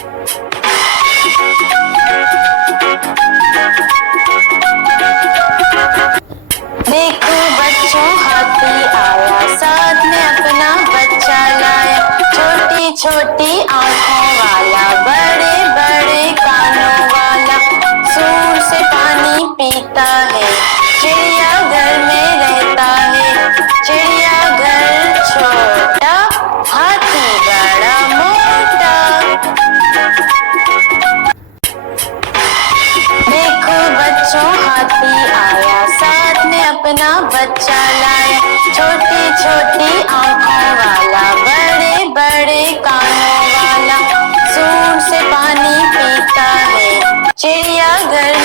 देखो बच्चों, हाथी आया, साथ में अपना बच्चा लाया। छोटी छोटी आंखों वाला, बड़े बड़े कानों वाला, सूंड से पानी पीता है, चिड़ियाघर में रहता है। चिड़ियाघर छोटा, हाथी बड़ा मोटा। देखो बच्चों, हाथी आया, साथ में अपना बच्चा लाया। छोटी छोटी आंखों वाला, बड़े बड़े कानों वाला, सूंड से पानी पीता है, चिड़ियाघर